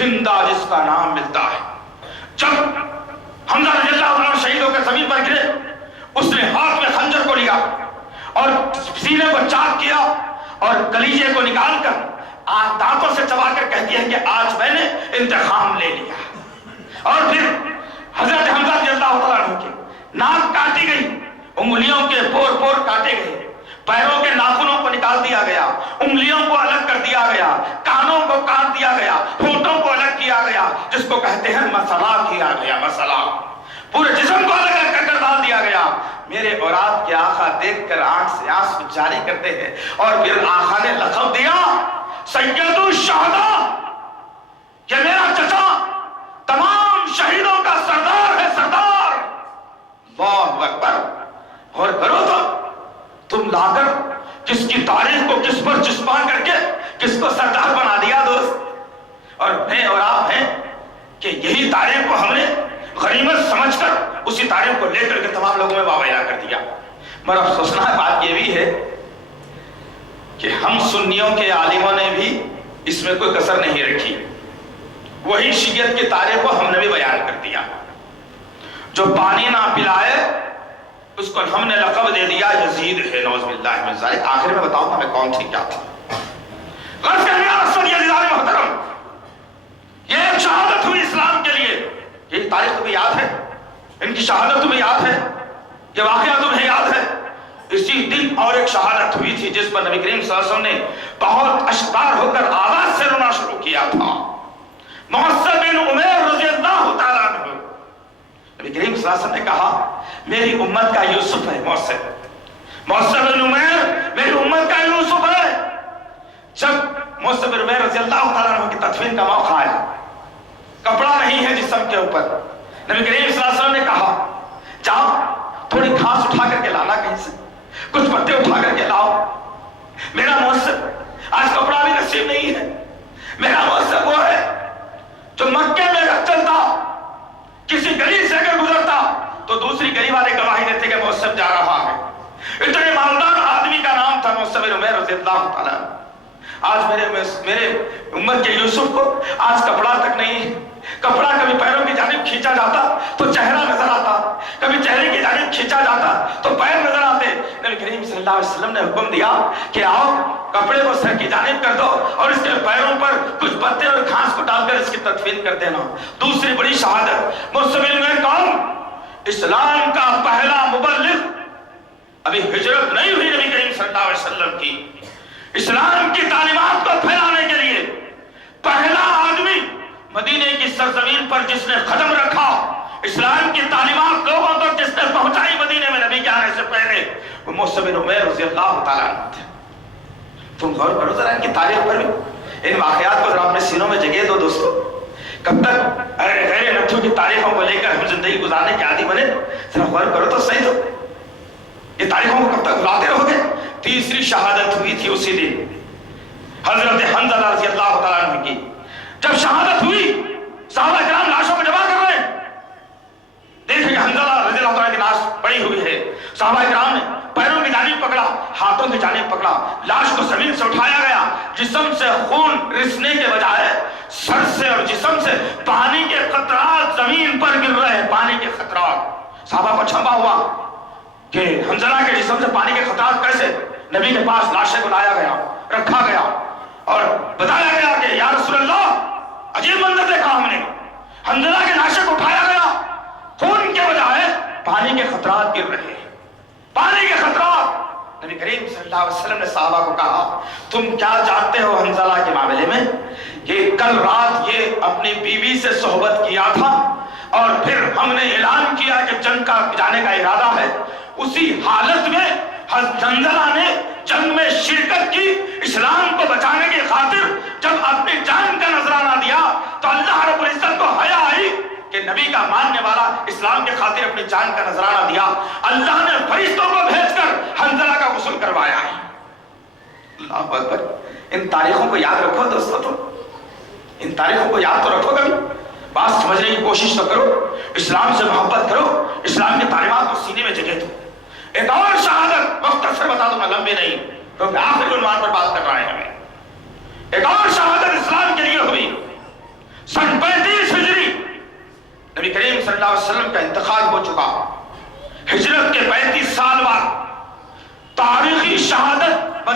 ہندا جس کا نام ملتا ہے. جب حمزہ رضی اللہ عنہ شہید ہو کر زمین پر گرے، اس نے ہاتھ میں خنجر کو لیا اور سینے کو چاک کیا اور کلیجے کو نکال کر دانتوں سے چبا کر کہتی ہے کہ آج میں نے انتقام لے لیا. اور پھر حضرت حمزہ رضی اللہ تعالیٰ عنہ کی ناک کاٹی گئی، انگلیوں کے پور پور کاٹے گئے، پیروں کے ناخنوں کو نکال دیا گیا، انگلیوں کو الگ کر دیا گیا، کانوں کو کاٹ دیا گیا، ہونٹوں کو الگ کیا گیا، جس کو کہتے ہیں مسئلہ کیا گیا. مسئلہ پورے جسم کو الگ الگ کر ڈال دیا گیا. میرے اور آپ کے آقا دیکھ کر آنکھ سے آنسو جاری کرتے ہیں. اور پھر آقا نے لقب دیا سید الشہداء کہ میرا چچا تمام شہیدوں کا سردار ہے. سردار. اللہ اکبر. اور کرو تو تم لا کر کس کی تاریخ کو کس پر چسپاں کر کے کس کو سردار بنا دیا دوست. اور میں اور آپ ہیں کہ یہی تاریخ کو ہم نے غنیمت سمجھ کر اسی تاریخ کو لے کر کے تمام لوگوں میں واویلا کر دیا. مگر افسوسناک بات یہ بھی ہے کہ ہم سنیوں کے عالموں نے بھی اس میں کوئی کسر نہیں رکھی. وہی شیعت کی تاریخ کو ہم نے بھی بیان کر دیا. جو پانی نہ پلائے اس کو ہم نے لقب دے دیا یزید ہے. نعوذ باللہ من ذالک. آخر میں بتاؤں گا میں کون تھی کیا تھا. غرض کرنے رسول عزیزان محترم، یہ ایک شہادت ہوئی اسلام کے لیے. یہ تاریخ تمہیں یاد ہے، ان کی شہادت تمہیں یاد ہے، یہ واقعہ تمہیں یاد ہے. اسی دن اور ایک شہادت ہوئی تھی جس پر نبی کریم صلی اللہ علیہ وسلم نے بہت اشکار ہو کر آواز سے رونا شروع کیا تھا. محسن بن عمیر رضی اللہ تعالیٰ عنہ. نبی کریم صلی اللہ علیہ وسلم نے کہا میری امت کا یوسف ہے محسن. محسن بن عمیر میری امت کا یوسف ہے. جب محسن بن عمیر رضی اللہ تعالیٰ عنہ کی تدفین کا موقع آیا، کپڑا نہیں ہے جسم کے اوپر، نبی کریم صلی اللہ علیہ وسلم نے کہا جاؤ تھوڑی گھاس اٹھا کر کے لانا، کہیں سے کچھ پتے اٹھا کر کے لاؤ. میرا محسن آج کپڑا بھی نصیب نہیں ہے. میرا محسن وہ ہے جو مکے میں چلتا، کسی گلی سے اگر گزرتا تو دوسری گلی والے گواہی دیتے کہ محسن جا رہا ہے. اتنے مالدار آدمی کا نام تھا محسن بن عمیر رضی اللہ تعالیٰ. آج میرے امت کے یوسف کو آج کپڑا تک نہیں. کپڑا کبھی پیروں کی جانب کھینچا جاتا تو چہرہ نظر آتا، کبھی چہرے کی جانب کھینچا جاتا تو پیر نظر آتے. نبی کریم صلی اللہ علیہ وسلم نے حکم دیا کہ آؤ کپڑے کو سر کی جانب کر دو اور اس کے پیروں پر کچھ پتے اور گھاس کو ڈال کر اس کی تدفین کر دینا. دوسری بڑی شہادت محسن میں کون؟ اسلام کا پہلا مبلغ. ابھی ہجرت نہیں ہوئی نبی کریم صلی اللہ علیہ وسلم کی. اسلام کی تعلیمات کو پھیلانے کے لیے پہلا آدمی مدینے کی سرزمین پر جس نے قدم رکھا، اسلام کی تعلیمات لوگوں تک جس نے پہنچائی مدینے میں نبی کے آنے سے پہلے، وہ محسن بن عمیر رضی اللہ تعالیٰ عنہ تھے. تم غور کرو ذرا ان کی تاریخ پر بھی، ان واقعات کو ذرا اپنے سینوں میں جگہ دو دوستو. کب تک غیر نتھو کی تاریخوں کو لے کر ہم زندگی گزارنے کے عادی بنے؟ ذرا غور کرو تو صحیح. تو یہ تاریخوں کو کب تک بھلاتے رہو گے؟ تیسری شہادت ہوئی تھی اسی دن حضرت حنظلہ رضی اللہ تعالیٰ عنہ کی. جب شہادت ہوئی صحابہ کرام لاشوں کو جمع کر رہے ہیں. دیکھیں کہ حنظلہ رضی اللہ تعالیٰ کی لاش پڑی ہوئی ہے. صحابہ کرام نے پیروں کی جانب پکڑا، ہاتھوں کی جانب پکڑا، لاش کو زمین سے اٹھایا گیا. جسم سے خون رسنے کے بجائے سر سے اور جسم سے پانی کے قطرات زمین پر گر رہے ہیں. پانی کے قطرات. صحابہ کو چھپا ہوا کہ حنظلہ کے جسم سے پانی کے خطرات کیسے. نبی کے پاس لاشیں کو لایا گیا، رکھا گیا اور بتایا گیا کہ یا رسول اللہ عجیب منظر دیکھا ہم نے. حنظلہ کے لاشیں کو اٹھایا گیا، خون کے بجائے پانی کے خطرات گر رہے ہیں. پانی کے خطرات. نبی کریم صلی اللہ علیہ وسلم نے صحابہ کو کہا تم کیا جانتے ہو حنظلہ کے معاملے میں؟ کہ کل رات یہ اپنی بیوی سے صحبت کیا تھا اور پھر ہم نے اعلان کیا کہ جنگ کا جانے کا ارادہ ہے. اسی حالت میں حنظلہ نے جنگ میں شرکت کی. اسلام کو بچانے کی خاطر جب اپنی جان کا نذرانہ دیا تو اللہ رب العزت کو حیا آئی کہ نبی کا ماننے والا اسلام کے خاطر اپنی جان کا نذرانہ دیا. اللہ نے فرشتوں کو بھیج کر حنظلہ کا غسل کروایا ہے. اللہ اکبر. ان تاریخوں کو یاد رکھو دوستو. تم ان تاریخوں کو یاد تو رکھو. کبھی بات سمجھنے کی کوشش تو کرو. اسلام سے محبت کرو. اسلام کی تعلیمات کو سینے میں جگہ دو. ایک اور شہادت مختصر بتا دوں میں، لمبی نہیں کیونکہ آخری عنوان پر بات کر رہے ہیں ہمیں. ایک اور شہادت اسلام کے لیے ہوئی.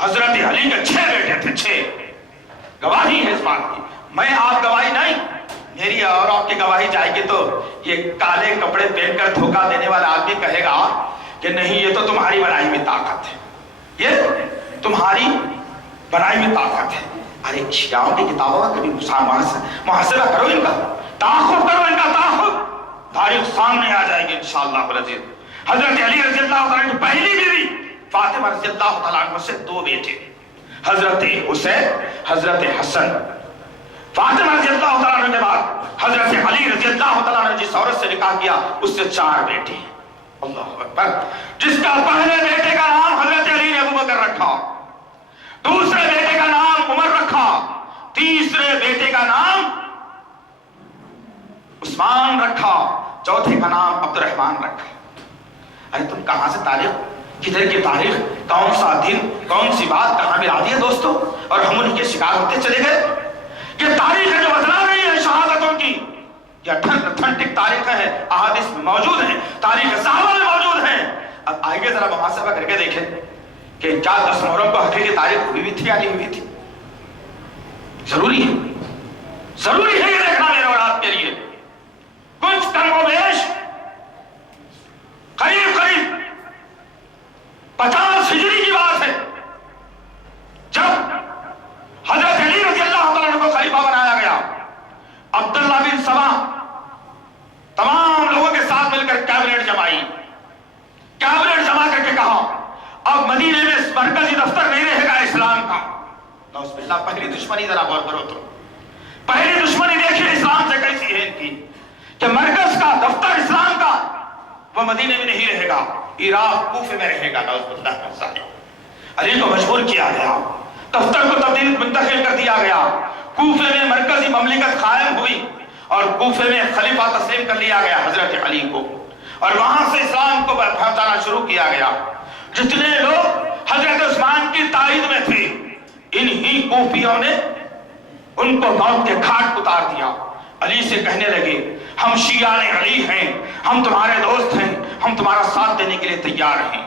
حضرت علی کے 6 بیٹے تھے، 6 گواہی ہے اس بات کی، میں آپ گواہی نہیں، میری اور آپ کی گواہی جائے گی تو یہ کالے کپڑے پہن کر دھوکہ دینے والا آدمی کہے گا کہ نہیں یہ تو تمہاری بڑائی میں طاقت ہے، یہ تمہاری بڑائی میں طاقت ہے۔ ارے شیعوں کی کتابوں کا کبھی محاسبہ کرو، ان کا تعاقب کرو، ان کا تعاقب، تاریخ سامنے آ جائے گی انشاءاللہ العزیز۔ حضرت علی رضی اللہ عنہ کی پہلی بیوی فاطمہ رضی اللہ تعالیٰ عنہ سے 2 بیٹے، حضرت حسین، حضرت حسن۔ فاطمہ رضی اللہ تعالیٰ عنہ کے بعد حضرت علی رضی اللہ تعالیٰ عنہ جس عورت سے نکاح کیا اس سے 4 بیٹے۔ اللہ اکبر۔ جس کا پہلے بیٹے کا نام حضرت علی نے ابوبکر رکھا، دوسرے بیٹے کا نام عمر رکھا، تیسرے بیٹے کا نام عثمان رکھا، چوتھے کا نام عبد الرحمن رکھا۔ ارے تم کہاں سے تاریخ، کدھر کی تاریخ، کون سا دن، کون سی بات کہاں ملا دی ہے دوستو، اور ہم ان کے شکار ہوتے چلے گئے۔ یہ تاریخ ہے جو بدلا رہی ہے شہادتوں کی، یہ اتھنٹک تاریخ ہے، احادیث میں موجود ہیں، تاریخ صحابہ میں موجود ہیں۔ اب آئیے ذرا محاسبہ کر کے دیکھیں کہ کیا 10 محرم کو حقیقی تاریخ ہوئی بھی تھی یا نہیں ہوئی تھی؟ ضروری ہے، ضروری ہے یہ دیکھنا میرے اور آپ کے لیے۔ کچھ کم و بیش قریب 50 ہجری کی بات ہے، جب حضرت علی رضی اللہ عنہ کو خلیفہ بنایا گیا، عبداللہ بن سبا تمام لوگوں کے ساتھ مل کر کیبنٹ جمائی، کیبنٹ جما کر کے کہا اب مدینے میں مرکزی دفتر نہیں رہے گا اسلام کا۔ نعوذ باللہ، پہلی دشمنی ذرا غور کرو تو، پہلی دشمنی دیکھیے اسلام سے کیسی ہے ان کی، کہ مرکز کا دفتر اسلام کا وہ مدینے میں نہیں رہے گا، عراق کوفے میں رہے گا۔ نعوذ باللہ، علی کو مجبور کیا گیا، دفتر کو تبدیل منتقل کر دیا گیا، کوفے میں مرکزی مملکت قائم ہوئی اور کوفے میں خلیفہ تسلیم کر لیا گیا حضرت علی کو، اور وہاں سے اسلام کو پہنچانا شروع کیا گیا۔ جتنے لوگ حضرت عثمان کی تائید میں تھے، انہی کوفیوں نے ان کو موت کے گھاٹ اتار دیا۔ علی سے کہنے لگے ہم شیعان علی ہیں، ہم تمہارے دوست ہیں، ہم تمہارا ساتھ دینے کے لیے تیار ہیں۔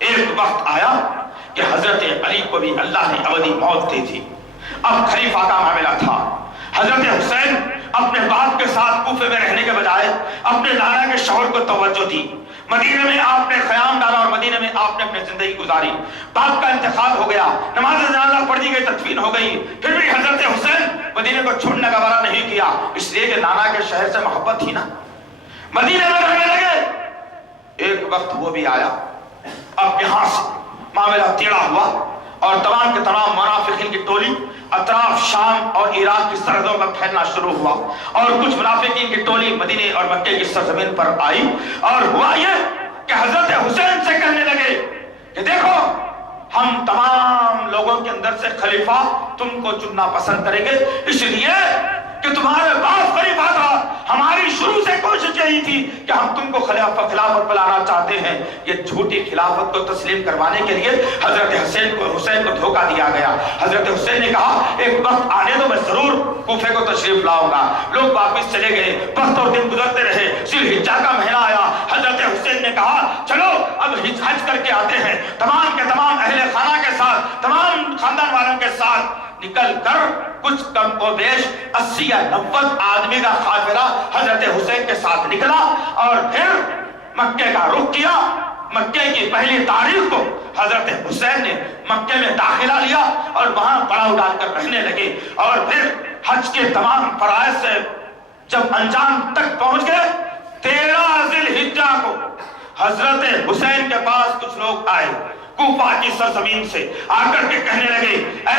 ایک وقت آیا کہ حضرت علی کو بھی اللہ نے ابدی موت دی تھی، اب خلیفہ کا معاملہ تھا۔ حضرت حسین اپنے باپ کے ساتھ کوفے میں رہنے کے بجائے اپنے نانا کے شوہر کو توجہ دی، مدینے میں آپ نے قیام ڈالا اور مدینے میں آپ نے اپنی زندگی گزاری۔ باپ کا انتقال ہو گیا، نماز جنازہ پڑھ دی گئی، تدفین ہو گئی، پھر بھی حضرت حسین مدینے کو چھوڑنے کا وعدہ نہیں کیا، اس لیے کہ نانا کے شہر سے محبت تھی نا، مدینے میں رہنے لگے۔ ایک وقت وہ بھی آیا، اب یہاں سے معاملہ ٹیڑھا ہوا اور تمام کے تمام منافقین کی ٹولی اطراف شام اور عراق کی سرحدوں پر پھیلنا شروع ہوا، اور کچھ منافقین کی ٹولی مدینے اور مکے کی سرزمین پر آئی، اور ہوا یہ کہ حضرت حسین سے کہنے لگے کہ دیکھو ہم تمام لوگوں کے اندر سے خلیفہ تم کو چننا پسند کریں گے، اس لیے کہ تمہارے باپ خلیفہ تھا، ہماری شروع سے کوشش یہی تھی کہ ہم تم کو خلافت پہ لانا چاہتے ہیں۔ یہ جھوٹی خلافت کو تسلیم کروانے کے لیے حضرت حسین کو دھوکہ دیا گیا۔ حضرت حسین نے کہا ایک وقت آنے دو، میں ضرور کوفے کو تشریف لاؤں گا۔ لوگ واپس چلے گئے، وقت اور دن گزرتے رہے، ذی الحجہ کا مہینہ آیا، حضرت حسین نے کہا چلو اب حج کر کے آتے ہیں، تمام کے تمام اہل خانہ کے ساتھ، تمام خاندان والوں کے ساتھ نکل کر کچھ کم و بیش 80 یا 90 آدمی کا قافلہ حضرت حسین کے ساتھ نکلا، اور پھر مکے کا رخ کیا۔ مکے کی پہلی تاریخ کو حضرت حسین نے مکے میں داخلہ لیا اور وہاں پڑاؤ ڈال کر رہنے لگے، اور پھر حج کے تمام فرائض سے جب انجام تک پہنچ گئے، 13 ذی الحجہ کو حضرت حسین کے پاس کچھ لوگ آئے کوفہ کی سرزمین سے، آ کر کے کہنے لگے اے